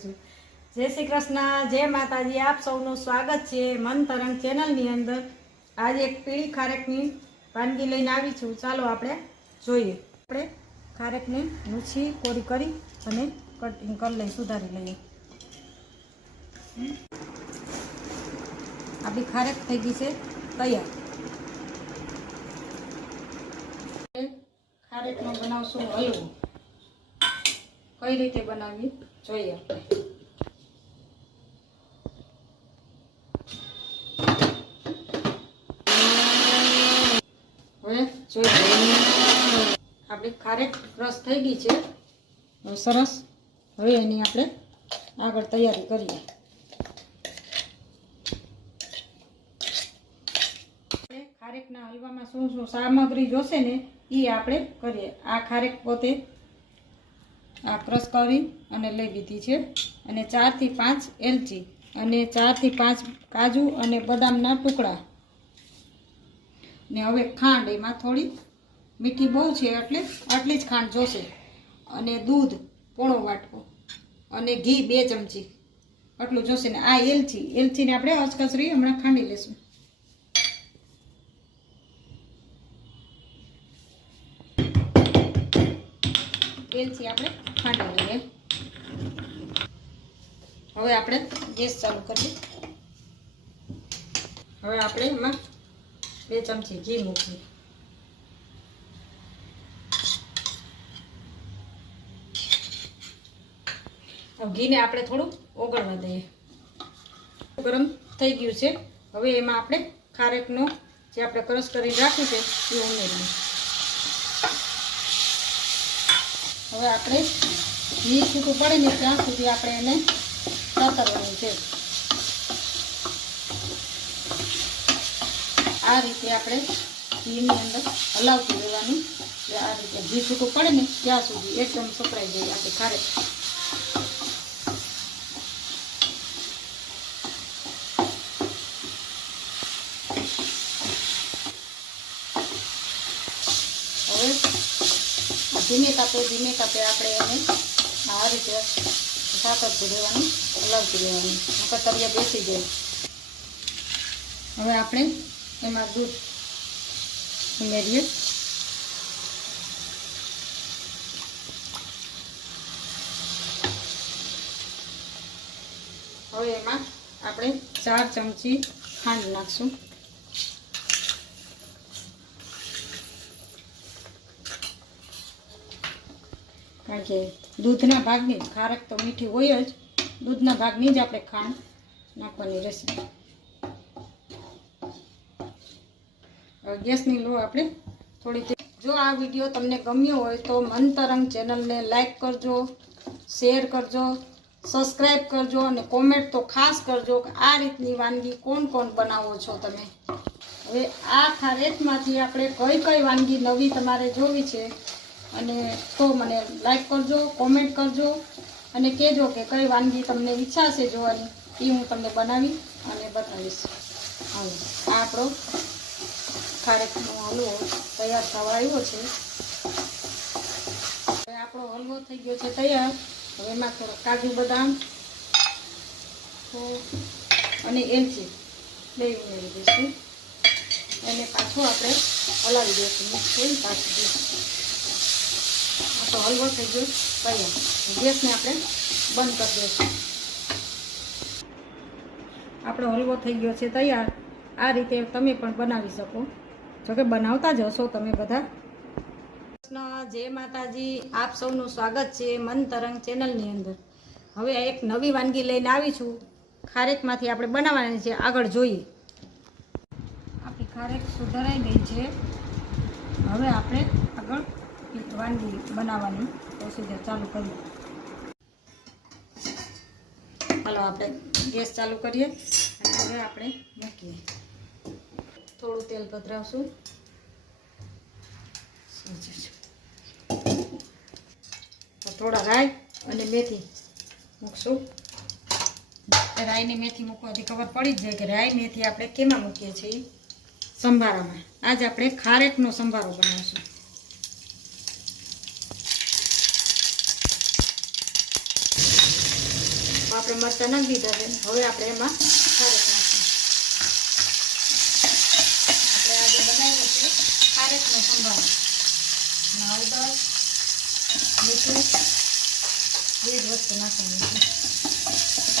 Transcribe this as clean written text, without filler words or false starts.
जय श्री कृष्ण, जय माताजी। आप सौનું સ્વાગત છે મન તરંગ ચેનલની અંદર। आज एक પીળી ખારેકની વાનગી લઈને આવી છું। ચાલો આપણે જોઈએ। આપણે ખારેકને લૂછી કોરી કરી અને કટિંગ કરી લઈ, સુધારી લઈએ। આપણી ખારેક થઈ ગઈ છે તૈયાર। ખારેકનો બનાવશું હલવો। કઈ રીતે બનાવી જોઈએ આપણે। આપણી ખારેક રસ થઈ ગઈ છે સરસ। હવે એની આપણે આગળ તૈયારી કરીએ। ખારેકના હલવામાં શું શું સામગ્રી જોશે ને એ આપણે કરીએ। આ ખારેક પોતે આ ક્રશ કરી અને લઈ લીધી છે, અને 4 થી 5 એલચી અને 4 થી 5 કાજુ અને બદામના ટુકડા, ને હવે ખાંડ, એમાં થોડી મીઠી બહુ છે એટલે આટલી જ ખાંડ જોશે, અને દૂધ પોણો વાટકો, અને ઘી 2 ચમચી આટલું જોશે। ને આ એલચીને આપણે અચકચરી હમણાં ખાંડી લેશું। એલચી આપણે ખાંડી લઈએ। હવે આપણે ગેસ ચાલુ કરીએ। હવે આપણે એમાં 2 ચમચી ઘી મૂકીએ। ઘીને આપણે થોડું ઓગળવા દઈએ। ગરમ થઈ ગયું છે। હવે એમાં આપણે ખારેકનો જે આપણે ક્રશ કરીને રાખ્યું છે એ ઉમેરીએ। હવે આપણે ઘી છૂટું પડે ને ત્યાં સુધી આપણે એને સાતરવાનું છે। આ રીતે આપણે ઘીની અંદર હલાવતું રહેવાનું। આ રીતે ઘી છૂટું પડે ને ત્યાં સુધી એકદમ સતરાઈ જાય આપણી ખારેક। હવે ધીમે તાપે આપણે એને આ રીતે સાતરતું રહેવાનું, હલાવતું રહેવાનું, નકર તળિયા બેસી જાય। હવે આપણે એમાં દૂધ ઉમેરીએ। હવે એમાં આપણે 4 ચમચી ખાંડ નાખશું। કારણ કે દૂધના ભાગની ખારેક તો મીઠી હોય જ, દૂધના ભાગની જ આપણે ખાંડ નાખવાની રહેશે। ગેસની લો આપણે થોડી। જો આ વિડીયો તમને ગમ્યો હોય તો મન તરંગ ચેનલને લાઈક કરજો, શેર કરજો, સબસ્ક્રાઈબ કરજો, અને કોમેન્ટ તો ખાસ કરજો કે આ રીતની વાનગી કોણ બનાવો છો તમે। હવે આ ખારેકમાંથી આપણે કઈ વાનગી નવી તમારે જોવી છે, અને તો મને લાઈક કરજો, કોમેન્ટ કરજો, અને કહેજો કે કઈ વાનગી તમને ઈચ્છા છે જોવાની, એ હું તમને બનાવી અને બતાવીશ। હાલો, આ આપણો ખારેકનો હલવો તૈયાર થવા આવ્યો છે। હવે આપણો હલવો થઈ ગયો છે તૈયાર। હવે એમાં થોડો કાજુ બદામ અને એલચી લઈ ઉમેરી દઈશું, અને પાછું આપણે હલાવી દઈશું, મિક્સ કરી પાછું દઈશું। તો હલવો થઈ ગયો તૈયાર। ગેસને આપણે બંધ કરી દઈશું। આપણો હલવો થઈ ગયો છે તૈયાર। આ રીતે તમે પણ બનાવી શકો, જોકે બનાવતા જ હશો તમે બધા। જય માતાજી। આપ સૌનું સ્વાગત છે મન તરંગ ચેનલની અંદર। હવે એક નવી વાનગી લઈને આવી છું। ખારેકમાંથી આપણે બનાવવાની છે, આગળ જોઈએ। આપણી ખારેક સુધારાઈ ગઈ છે। હવે આપણે આગળ વાનગી બનાવવાની પ્રોસીજર ચાલુ કરીએ। ચાલો આપણે ગેસ ચાલુ કરીએ, અને હવે આપણે મૂકીએ। થોડું તેલ પધરાવશું। થોડા રાઈ અને મેથી મૂકશું। રાઈ ને મેથી મૂકવાથી ખબર પડી જ જાય કે રાઈ મેથી આપણે કેમાં મૂકીએ છીએ, સંભારામાં। આજ આપણે ખારેકનો સંભારો બનાવશું। આપણે મરચાં નાખી દીધા છે. હવે આપણે એમાં ખારેક નાખીશું. આપણે આજે બનાવ્યો છે ખારેકનો સંભારો. હળદર, મીઠું, બે જ વસ્તુ નાખવાની છે.